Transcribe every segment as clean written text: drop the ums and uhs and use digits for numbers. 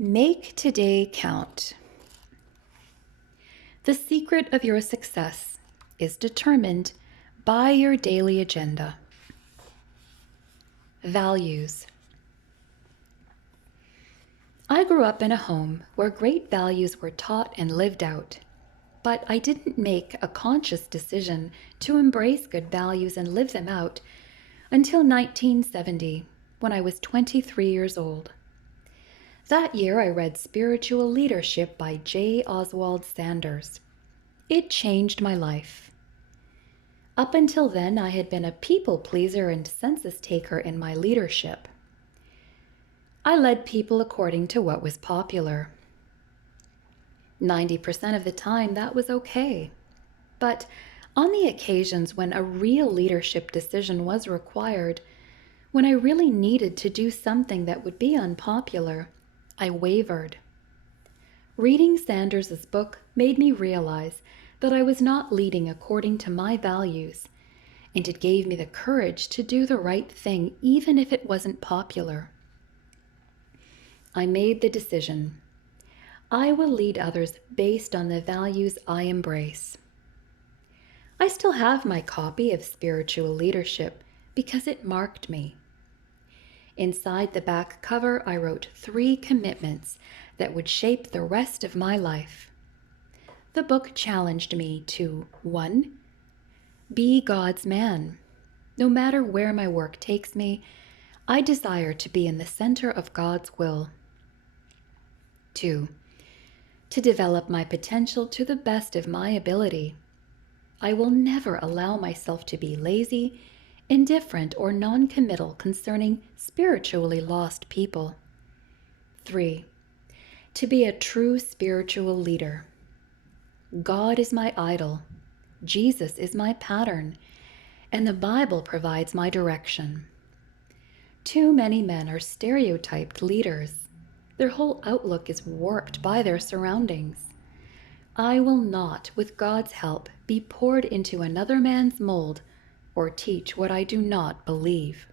Make today count. The secret of your success is determined by your daily agenda. Values. I grew up in a home where great values were taught and lived out, but I didn't make a conscious decision to embrace good values and live them out until 1970, when I was 23 years old. That year I read Spiritual Leadership by J. Oswald Sanders. It changed my life. Up until then, I had been a people pleaser and census taker in my leadership. I led people according to what was popular. 90% of the time, that was okay. But on the occasions when a real leadership decision was required, when I really needed to do something that would be unpopular, I wavered. Reading Sanders' book made me realize that I was not leading according to my values, and it gave me the courage to do the right thing even if it wasn't popular. I made the decision. I will lead others based on the values I embrace. I still have my copy of Spiritual Leadership because it marked me. Inside the back cover, I wrote 3 commitments that would shape the rest of my life. The book challenged me to 1. Be God's man. No matter where my work takes me, I desire to be in the center of God's will. 2. To develop my potential to the best of my ability. I will never allow myself to be lazy, indifferent, or non-committal concerning spiritually lost people. 3. To be a true spiritual leader. God is my idol, Jesus is my pattern, and the Bible provides my direction. Too many men are stereotyped leaders. Their whole outlook is warped by their surroundings. I will not, with God's help, be poured into another man's mold or teach what I do not believe.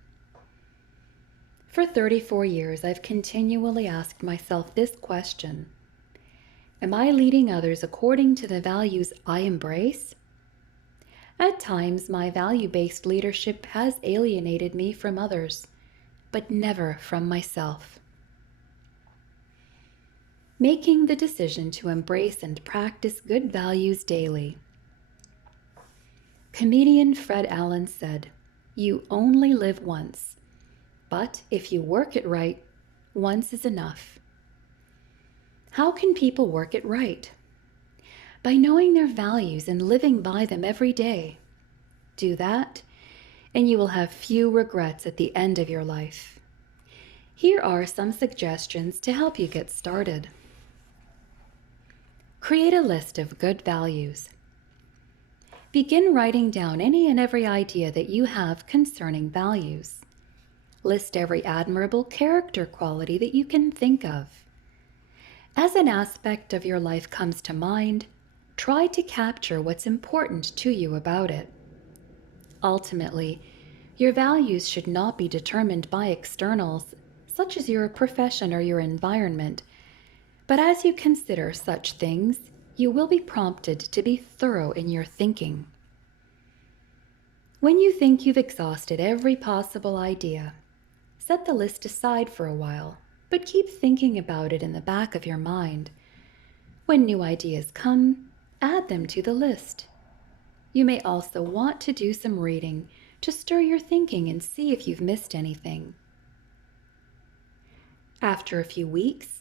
For 34 years, I've continually asked myself this question. Am I leading others according to the values I embrace? At times, my value-based leadership has alienated me from others, but never from myself. Making the decision to embrace and practice good values daily. Comedian Fred Allen said, "You only live once, but if you work it right, once is enough." How can people work it right? By knowing their values and living by them every day. Do that, and you will have few regrets at the end of your life. Here are some suggestions to help you get started. Create a list of good values. Begin writing down any and every idea that you have concerning values. List every admirable character quality that you can think of. As an aspect of your life comes to mind, try to capture what's important to you about it. Ultimately, your values should not be determined by externals, such as your profession or your environment, but as you consider such things, you will be prompted to be thorough in your thinking. When you think you've exhausted every possible idea, set the list aside for a while, but keep thinking about it in the back of your mind. When new ideas come, add them to the list. You may also want to do some reading to stir your thinking and see if you've missed anything. After a few weeks,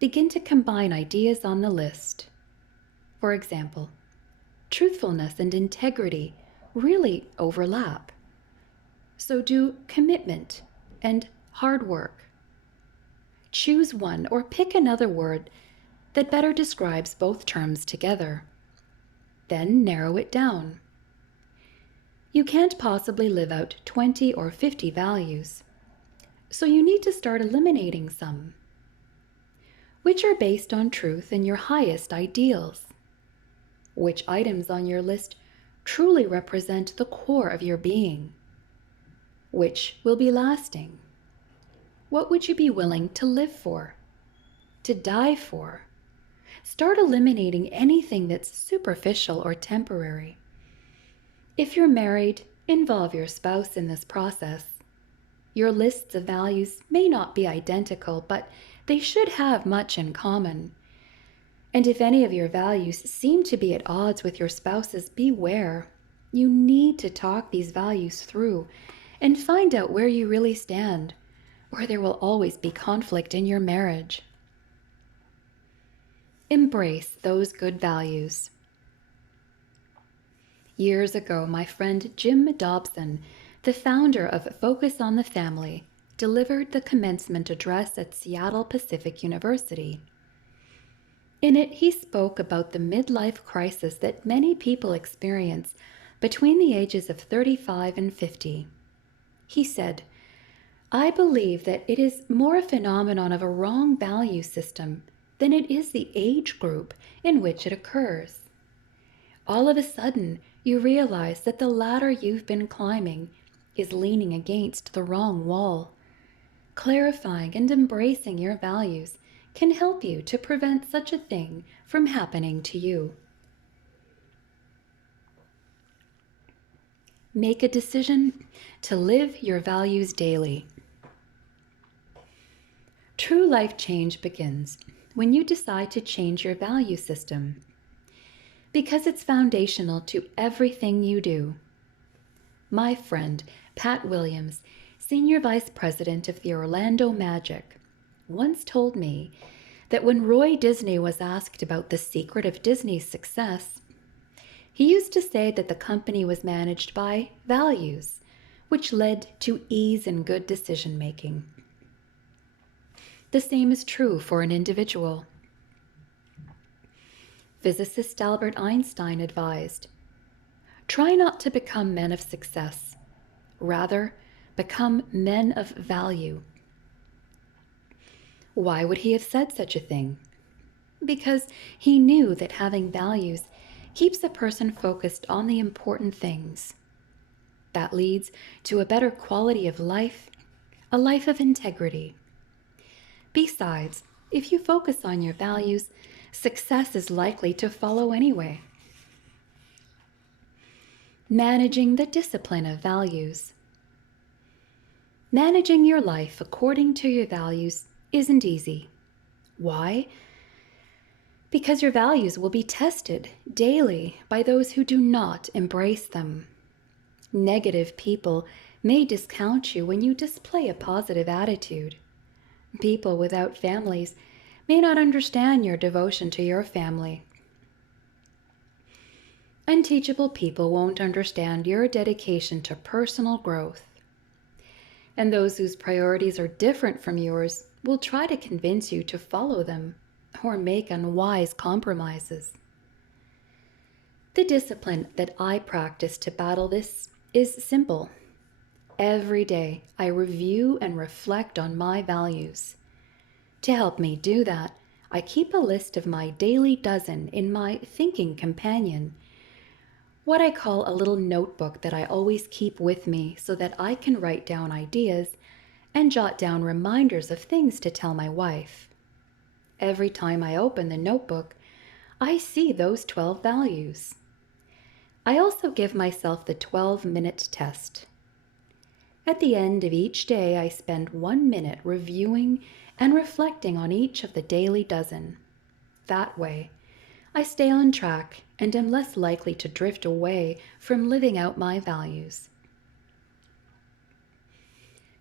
begin to combine ideas on the list. For example, truthfulness and integrity really overlap. So do commitment and hard work. Choose one or pick another word that better describes both terms together. Then narrow it down. You can't possibly live out 20 or 50 values, so you need to start eliminating some. Which are based on truth and your highest ideals? Which items on your list truly represent the core of your being? Which will be lasting? What would you be willing to live for? to die for. Start eliminating anything that's superficial or temporary. If you're married, involve your spouse in this process. Your lists of values may not be identical, but they should have much in common. And if any of your values seem to be at odds with your spouse's, beware. You need to talk these values through and find out where you really stand, or there will always be conflict in your marriage. Embrace those good values. Years ago, my friend Jim Dobson, the founder of Focus on the Family, delivered the commencement address at Seattle Pacific University. In it, he spoke about the midlife crisis that many people experience between the ages of 35 and 50. He said, "I believe that it is more a phenomenon of a wrong value system than it is the age group in which it occurs. All of a sudden, you realize that the ladder you've been climbing is leaning against the wrong wall. Clarifying and embracing your values can help you to prevent such a thing from happening to you." Make a decision to live your values daily. True life change begins when you decide to change your value system, because it's foundational to everything you do. My friend, Pat Williams, Senior Vice President of the Orlando Magic, once told me that when Roy Disney was asked about the secret of Disney's success, he used to say that the company was managed by values, which led to ease and good decision-making. The same is true for an individual. Physicist Albert Einstein advised, "Try not to become men of success. Rather, become men of value." Why would he have said such a thing? Because he knew that having values keeps a person focused on the important things. That leads to a better quality of life, a life of integrity. Besides, if you focus on your values, success is likely to follow anyway. Managing the discipline of values. Managing your life according to your values isn't easy. Why? Because your values will be tested daily by those who do not embrace them. Negative people may discount you when you display a positive attitude. People without families may not understand your devotion to your family. Unteachable people won't understand your dedication to personal growth. And those whose priorities are different from yours will try to convince you to follow them or make unwise compromises. The discipline that I practice to battle this is simple. Every day, I review and reflect on my values. To help me do that, I keep a list of my daily dozen in my thinking companion, what I call a little notebook that I always keep with me so that I can write down ideas and jot down reminders of things to tell my wife. Every time I open the notebook, I see those 12 values. I also give myself the 12-minute test. At the end of each day, I spend 1 minute reviewing and reflecting on each of the daily dozen. That way, I stay on track and am less likely to drift away from living out my values.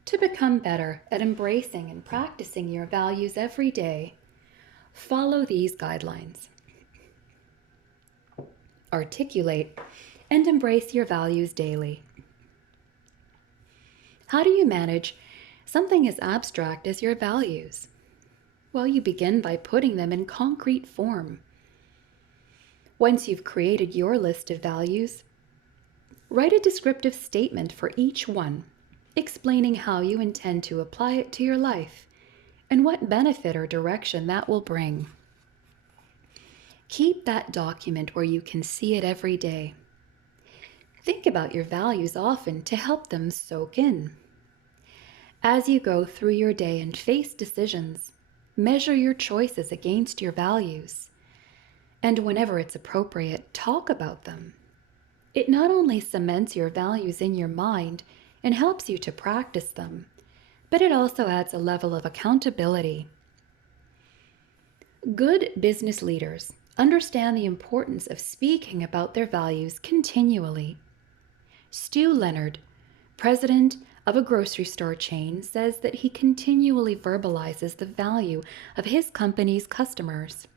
To become better at embracing and practicing your values every day, follow these guidelines. Articulate and embrace your values daily. How do you manage something as abstract as your values? Well, you begin by putting them in concrete form. Once you've created your list of values, write a descriptive statement for each one, explaining how you intend to apply it to your life and what benefit or direction that will bring. Keep that document where you can see it every day. Think about your values often to help them soak in. As you go through your day and face decisions, Measure your choices against your values. And whenever it's appropriate, talk about them. It not only cements your values in your mind and helps you to practice them, but it also adds a level of accountability. Good business leaders understand the importance of speaking about their values continually. Stu Leonard, president of a grocery store chain, says that he continually verbalizes the value of his company's customers.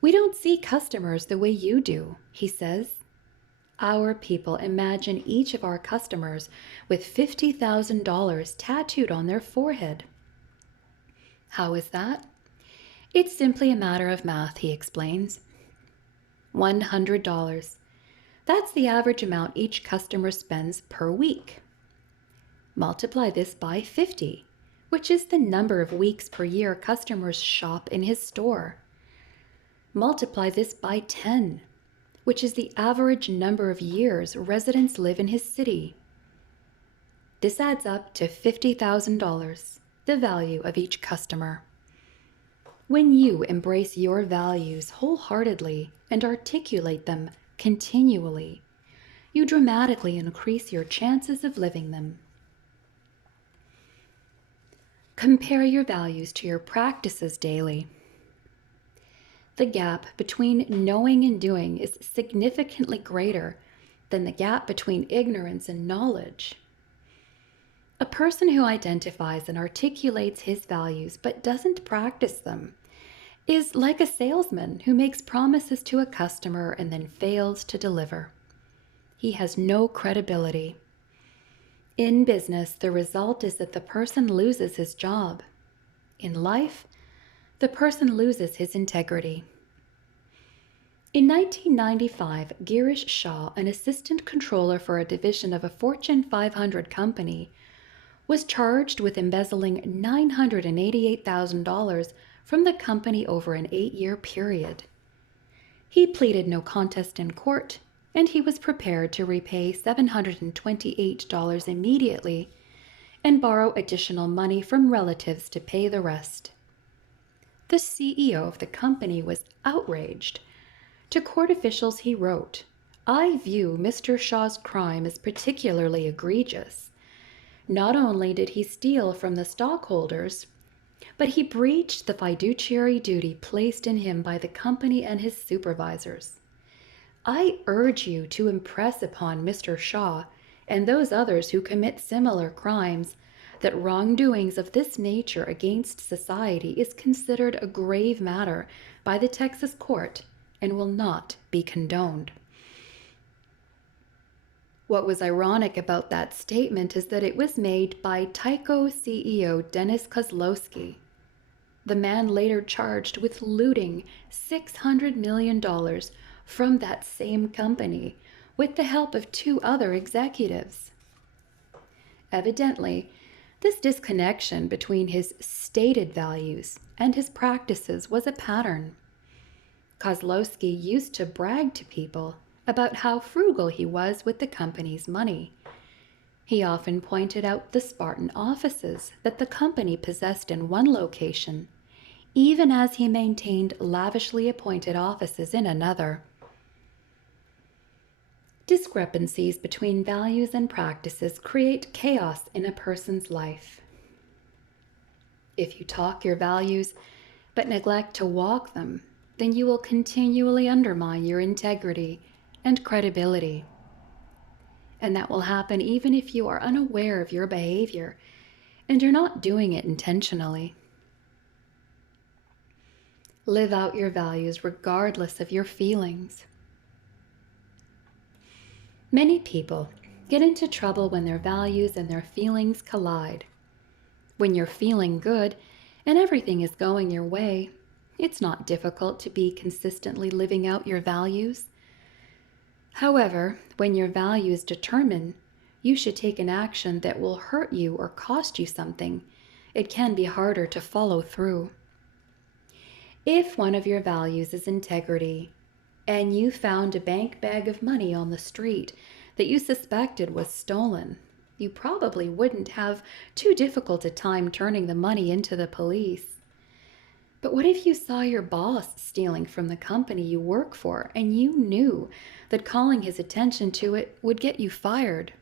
"We don't see customers the way you do," he says. "Our people imagine each of our customers with $50,000 tattooed on their forehead." How is that? It's simply a matter of math, he explains. $100. That's the average amount each customer spends per week. Multiply this by 50, which is the number of weeks per year customers shop in his store. Multiply this by 10, which is the average number of years residents live in his city. This adds up to $50,000, the value of each customer. When you embrace your values wholeheartedly and articulate them continually, you dramatically increase your chances of living them. Compare your values to your practices daily. The gap between knowing and doing is significantly greater than the gap between ignorance and knowledge. A person who identifies and articulates his values but doesn't practice them is like a salesman who makes promises to a customer and then fails to deliver. He has no credibility. In business, the result is that the person loses his job. In life, the person loses his integrity. In 1995, Girish Shah, an assistant controller for a division of a Fortune 500 company, was charged with embezzling $988,000 from the company over an 8-year period. He pleaded no contest in court, and he was prepared to repay $728 immediately and borrow additional money from relatives to pay the rest. The CEO of the company was outraged. To court officials he wrote, "I view Mr. Shah's crime as particularly egregious. Not only did he steal from the stockholders, but he breached the fiduciary duty placed in him by the company and his supervisors. I urge you to impress upon Mr. Shah and those others who commit similar crimes that wrongdoings of this nature against society is considered a grave matter by the Texas court and will not be condoned." What was ironic about that statement is that it was made by Tyco CEO Dennis Kozlowski, the man later charged with looting $600 million from that same company with the help of 2 other executives. Evidently, this disconnection between his stated values and his practices was a pattern. Kozlowski used to brag to people about how frugal he was with the company's money. He often pointed out the Spartan offices that the company possessed in one location, even as he maintained lavishly appointed offices in another. Discrepancies between values and practices create chaos in a person's life. If you talk your values but neglect to walk them, then you will continually undermine your integrity and credibility. And that will happen even if you are unaware of your behavior and you're not doing it intentionally. Live out your values regardless of your feelings. Many people get into trouble when their values and their feelings collide. When you're feeling good and everything is going your way, it's not difficult to be consistently living out your values. However, when your values determine you should take an action that will hurt you or cost you something, it can be harder to follow through. If one of your values is integrity, and you found a bank bag of money on the street that you suspected was stolen, you probably wouldn't have too difficult a time turning the money into the police. But what if you saw your boss stealing from the company you work for and you knew that calling his attention to it would get you fired?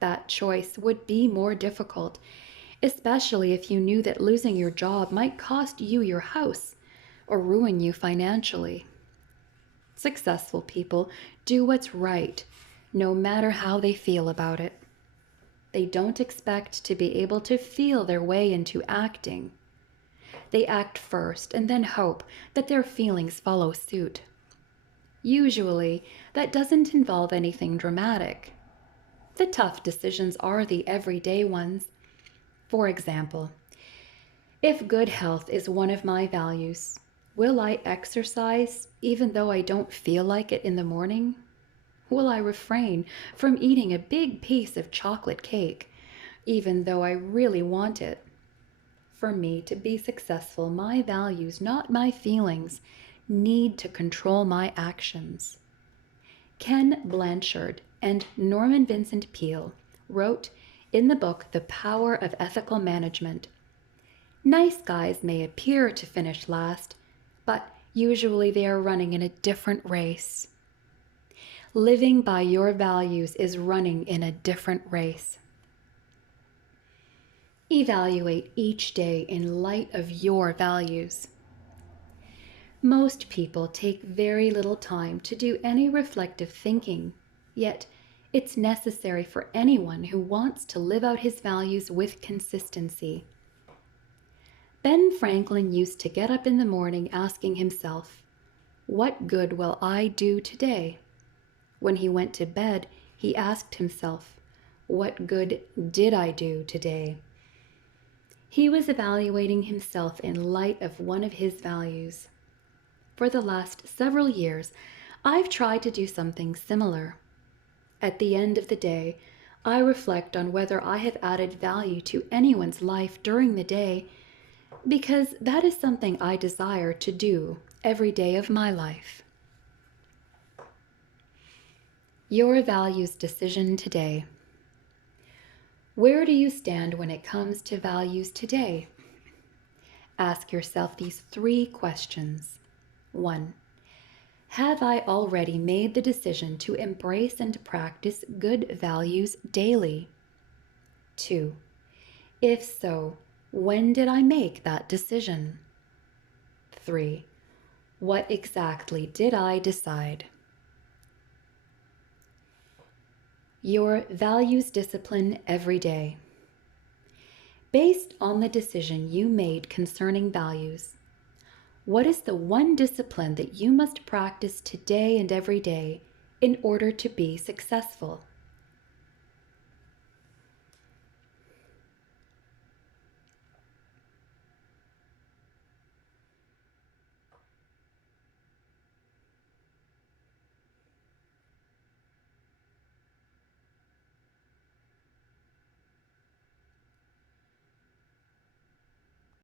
That choice would be more difficult, especially if you knew that losing your job might cost you your house or ruin you financially. Successful people do what's right, no matter how they feel about it. They don't expect to be able to feel their way into acting. They act first and then hope that their feelings follow suit. Usually, that doesn't involve anything dramatic. The tough decisions are the everyday ones. For example, if good health is one of my values, will I exercise even though I don't feel like it in the morning? Will I refrain from eating a big piece of chocolate cake even though I really want it? For me to be successful, my values, not my feelings, need to control my actions. Ken Blanchard and Norman Vincent Peale wrote in the book The Power of Ethical Management, "Nice guys may appear to finish last, but usually they are running in a different race." Living by your values is running in a different race. Evaluate each day in light of your values. Most people take very little time to do any reflective thinking, yet it's necessary for anyone who wants to live out his values with consistency. Ben Franklin used to get up in the morning asking himself, "What good will I do today?" When he went to bed, he asked himself, "What good did I do today?" He was evaluating himself in light of one of his values. For the last several years, I've tried to do something similar. At the end of the day, I reflect on whether I have added value to anyone's life during the day, because that is something I desire to do every day of my life. Your values decision today. Where do you stand when it comes to values today? Ask yourself these 3 questions. 1. Have I already made the decision to embrace and practice good values daily? 2. If so, when did I make that decision? 3. What exactly did I decide? Your values discipline every day. Based on the decision you made concerning values, what is the one discipline that you must practice today and every day in order to be successful?